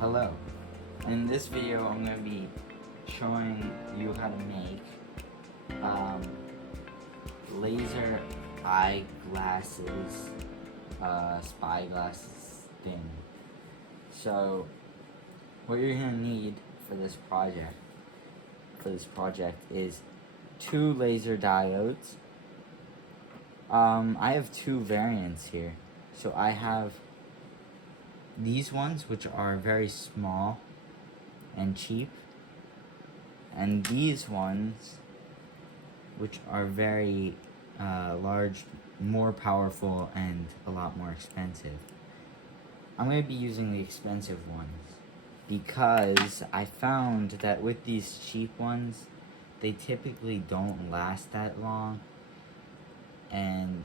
Hello. In this video, I'm going to be showing you how to make um, laser eyeglasses, spy glasses thing. So, what you're going to need for this project is 2 laser diodes. I have 2 variants here. So I have these ones, which are very small and cheap, and these ones, which are very large, more powerful, and a lot more expensive. I'm going to be using the expensive ones because I found that with these cheap ones, they typically don't last that long, and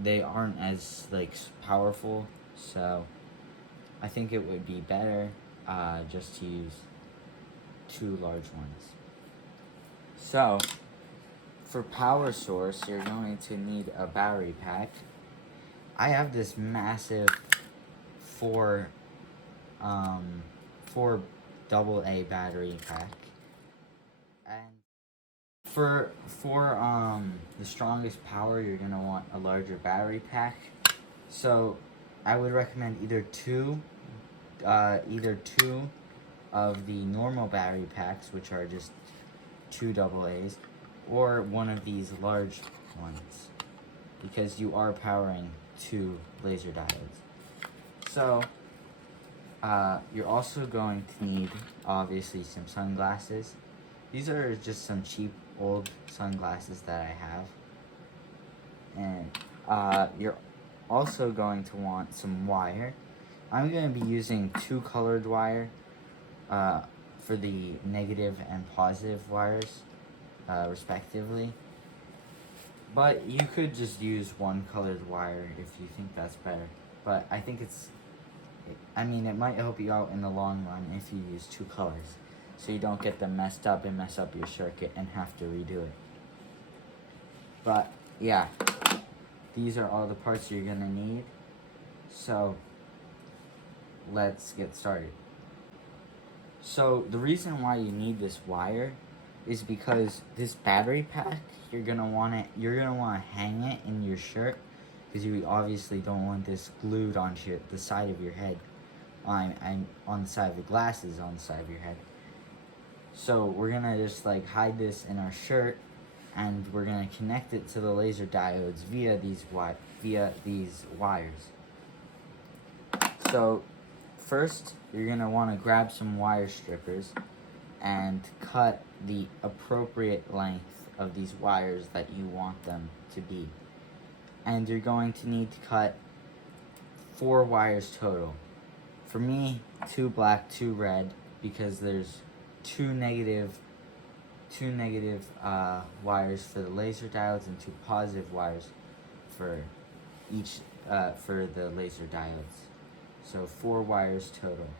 they aren't as powerful, so I think it would be better just to use 2 large ones. So, for power source, you're going to need a battery pack. I have this massive 4 AA battery pack, and for the strongest power, you're gonna want a larger battery pack. So I would recommend either two of the normal battery packs, which are just 2 AA's, or one of these large ones, because you are powering 2 laser diodes. So you're also going to need, obviously, some sunglasses. These are just some cheap old sunglasses that I have. And you're also going to want some wire. I'm going to be using 2 colored wire for the negative and positive wires, respectively. But you could just use 1 colored wire if you think that's better. But I think it might help you out in the long run if you use 2 colors, so you don't get them messed up and mess up your circuit and have to redo it. But yeah, these are all the parts you're gonna need. So let's get started. So the reason why you need this wire is because this battery pack, you're gonna wanna hang it in your shirt, because you obviously don't want this glued onto the side of your head, and on the side of the glasses on the side of your head. So we're gonna just hide this in our shirt, and we're gonna connect it to the laser diodes via these wires. So first, you're gonna want to grab some wire strippers and cut the appropriate length of these wires that you want them to be. And you're going to need to cut 4 wires total. For me, 2 black, 2 red, because there's 2 negative wires for the laser diodes and 2 positive wires for each for the laser diodes. So 4 wires total.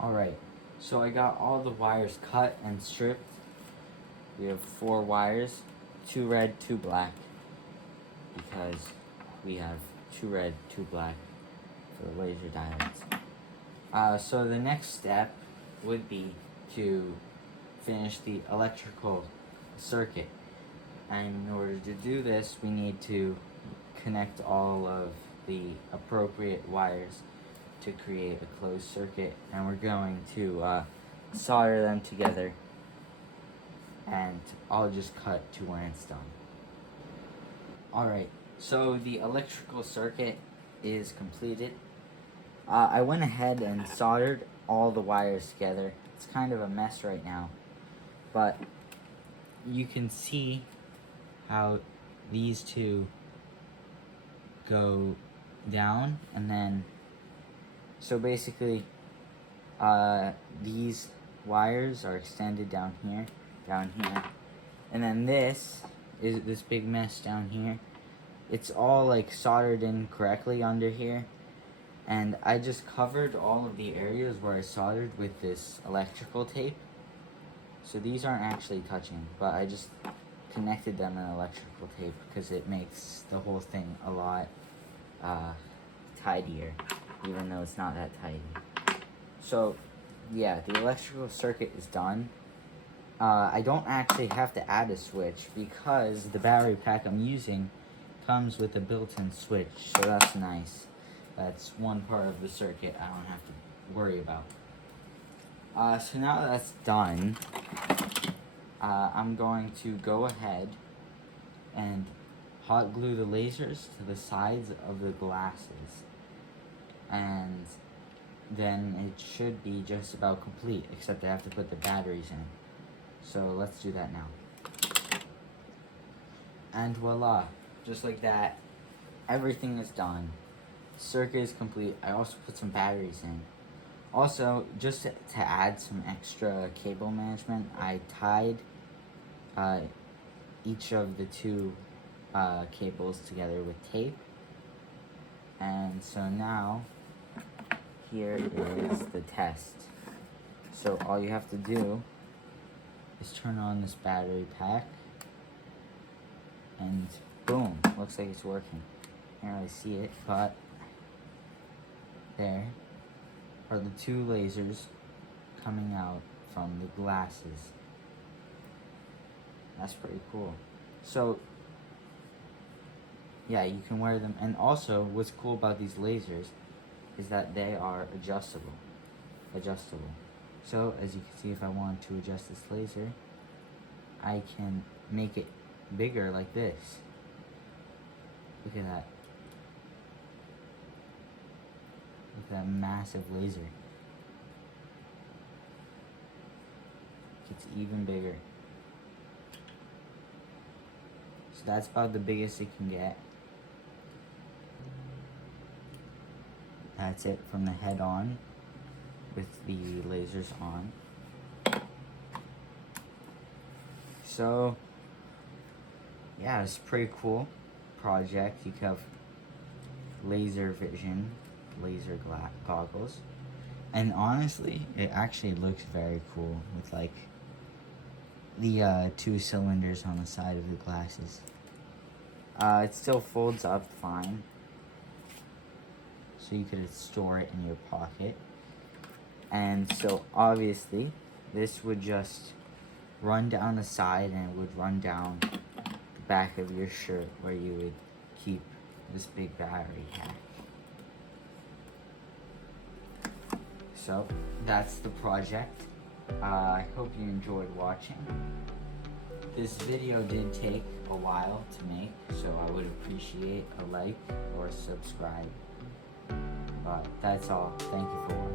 Alright, so I got all the wires cut and stripped. We have 4 wires, 2 red, 2 black, because we have 2 red, 2 black for the laser diodes. So the next step would be to finish the electrical circuit. And in order to do this, we need to connect all of the appropriate wires to create a closed circuit, and we're going to solder them together, and I'll just cut to when it's done. Alright, so the electrical circuit is completed. I went ahead and soldered all the wires together. It's kind of a mess right now, but you can see how these 2 go down, and then so basically these wires are extended down here, and then this big mess down here. It's all soldered in correctly under here, and I just covered all of the areas where I soldered with this electrical tape, so these aren't actually touching, but I just connected them in electrical tape because it makes the whole thing a lot tidier. even though it's not that tight. So, yeah, the electrical circuit is done. I don't actually have to add a switch because the battery pack I'm using comes with a built-in switch, so that's nice. That's one part of the circuit I don't have to worry about. So now that that's done, I'm going to go ahead and hot glue the lasers to the sides of the glasses, and then it should be just about complete, except I have to put the batteries in. So let's do that now. And voila, just like that, everything is done. Circuit is complete. I also put some batteries in. Also, just to add some extra cable management, I tied each of the two cables together with tape. And so now, here is the test. So all you have to do is turn on this battery pack, and boom, looks like it's working. Can't really see it, but there are the two lasers coming out from the glasses. That's pretty cool. So yeah, you can wear them, and also what's cool about these lasers is that they are adjustable. So as you can see, if I want to adjust this laser, I can make it bigger like this. Look at that. Look at that massive laser. It's even bigger. So that's about the biggest it can get. That's it from the head on, with the lasers on. So yeah, it's a pretty cool project. You can have laser vision, laser goggles, and honestly, it actually looks very cool with like the two cylinders on the side of the glasses. It still folds up fine, so you could store it in your pocket. And so obviously this would just run down the side, and it would run down the back of your shirt where you would keep this big battery pack. So that's the project. I hope you enjoyed watching. This video did take a while to make, so I would appreciate a like or a subscribe. But that's all. Thank you for watching.